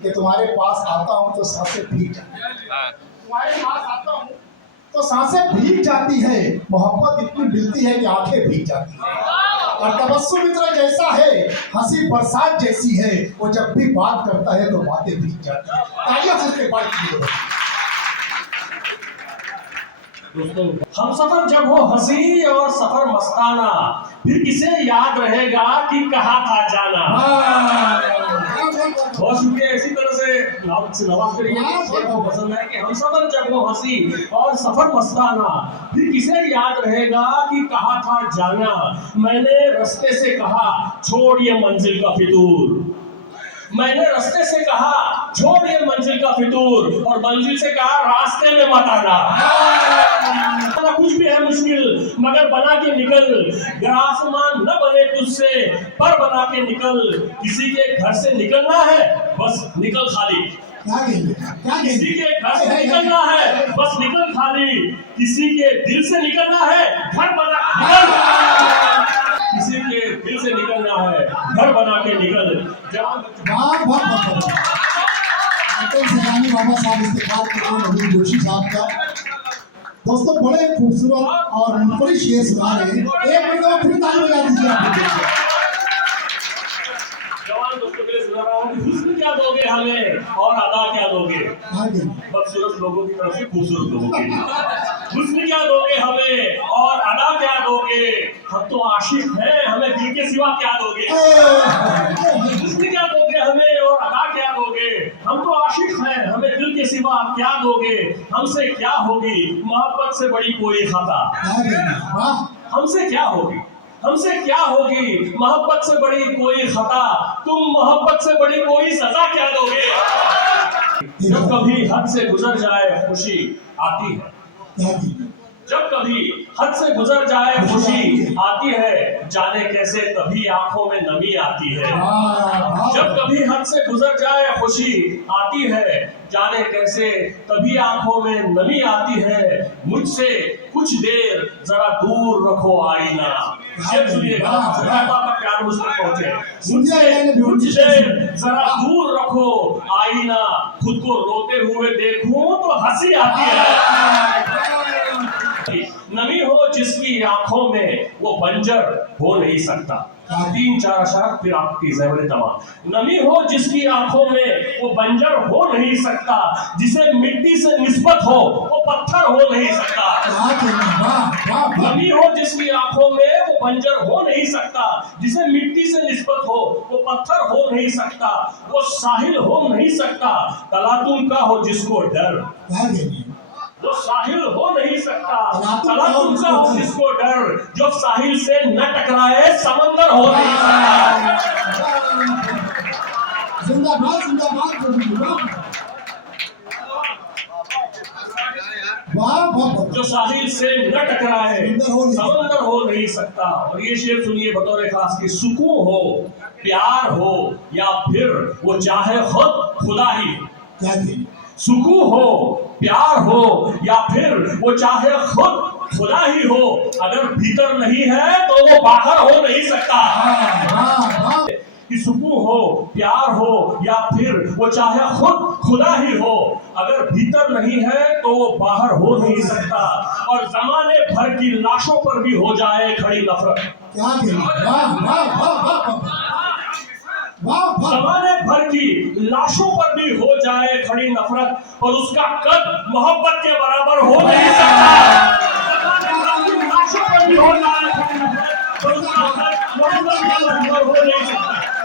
कि तुम्हारे पास आता हूँ तो सांसें भीग जाती है, तुम्हारे पास आता हूँ तो सांसें भीग जाती है, मोहब्बत इतनी मिलती है कि आंखें भीग जाती है। और तबस्सुम इतना जैसा है, हंसी बरसात जैसी है, वो जब भी बात करता है तो बातें भीग जाती है। तालियां से इसके बाद की दोस्तों, हम सफर जब हो हंसी और सफर मस्ताना, फिर किसे याद रहेगा कि कहाँ था जाना। बहुत शुक्रिया। इसी तरह से नवाज करिए को पसंद है कि हम सफर जब हो हंसी और सफर मस्ताना, फिर किसे याद रहेगा कि कहाँ था जाना। मैंने रास्ते से कहा छोड़ ये मंजिल का फितूर, मैंने रास्ते से कहा छोड़ ये मंजिल का फितूर, और मंजिल से कहा रास्ते में मत आना। कुछ भी है मुश्किल मगर बना के निकल, आसमान न बने तुझसे पर बना के निकल। किसी के घर से निकलना है बस निकल खाली, किसी के घर से निकलना है बस निकल खाली, किसी के दिल से निकलना है घर बना, किसी के दिल से निकलना है घर बना के निकल। बाबा साहब इस्तेमाल कर नवीन जोशी साहब का। दोस्तों बड़े खूबसूरत और मुनफरिद शेर सुना रहे हैं। एक मिनट फिर ताली बजा दीजिए आप। जवान दोस्तों के लिए सुना रहा हूँ, हुस्न क्या दोगे हमें और अदा क्या दोगे। बदसूरत लोगों की तरफ से खूबसूरत लोगों के लिए हुस्न क्या दोगे हमें और अदा क्या दोगे। हम तो आशिक हैं, हमें दिल के सिवा क्या दोगे। हुस्न क्या दोगे हमें और अदा क्या दोगे। हम तो आशिक हैं, हमें दिल के सिवा क्या दोगे। हमसे क्या होगी मोहब्बत से बड़ी कोई खता, हमसे क्या होगी, हमसे क्या होगी मोहब्बत से बड़ी कोई खता। तुम मोहब्बत से बड़ी कोई सजा क्या दोगे। जब कभी हद से गुजर जाए खुशी आती है, जब कभी हद से गुजर जाए खुशी आती है, जाने कैसे तभी आंखों में नमी आती है। जब कभी हद से गुजर जाए खुशी आती है, जाने कैसे तभी आंखों में नमी आती है। मुझसे कुछ देर जरा दूर रखो आईना, सुनिएगा प्यार मुझ तक पहुंचे। मुझसे कुछ देर जरा दूर रखो आईना, खुद को रोते हुए देखूं तो हंसी आती है। नमी हो जिसकी आंखों में वो बंजर हो नहीं सकता। 3-4 अशर फिर आपकी ज़हन तमाम। नमी हो जिसकी आंखों में वो बंजर हो नहीं सकता, जिसे मिट्टी से निस्बत हो वो पत्थर हो नहीं सकता। नमी हो जिसकी आंखों में वो बंजर हो नहीं सकता, जिसे मिट्टी से निस्बत हो वो पत्थर हो नहीं सकता। वो साहिल हो नहीं सकता तलातुम का हो जिसको डर, जो साहिल हो नहीं सकता तलातुम का हो जिसको डर। जो साहिल से न टकराए समंदर हो नहीं सकता। जिंदाबाद जिंदाबाद। जो साहिल से न टकराए समंदर हो नहीं सकता। और ये शेर सुनिए बतौर खास की, सुकून हो प्यार हो या फिर वो चाहे खुद खुदा ही। सुकून हो प्यार हो या फिर वो चाहे खुद खुदा ही हो, अगर भीतर नहीं है तो वो बाहर हो नहीं सकता। कि सुकून हो प्यार हो या फिर वो चाहे खुद खुदा ही हो, अगर भीतर नहीं है तो वो बाहर हो नहीं सकता। और जमाने भर की लाशों पर भी हो जाए खड़ी नफरत, जमाने भर की लाशों पर भी हो जाए खड़ी नफरत, और उसका कद मोहब्बत के बराबर हो नहीं सकता। जमाने भर की लाशों पर भी हो जाए खड़ी नफरत, और उसका कद मोहब्बत के बराबर हो नहीं सकता।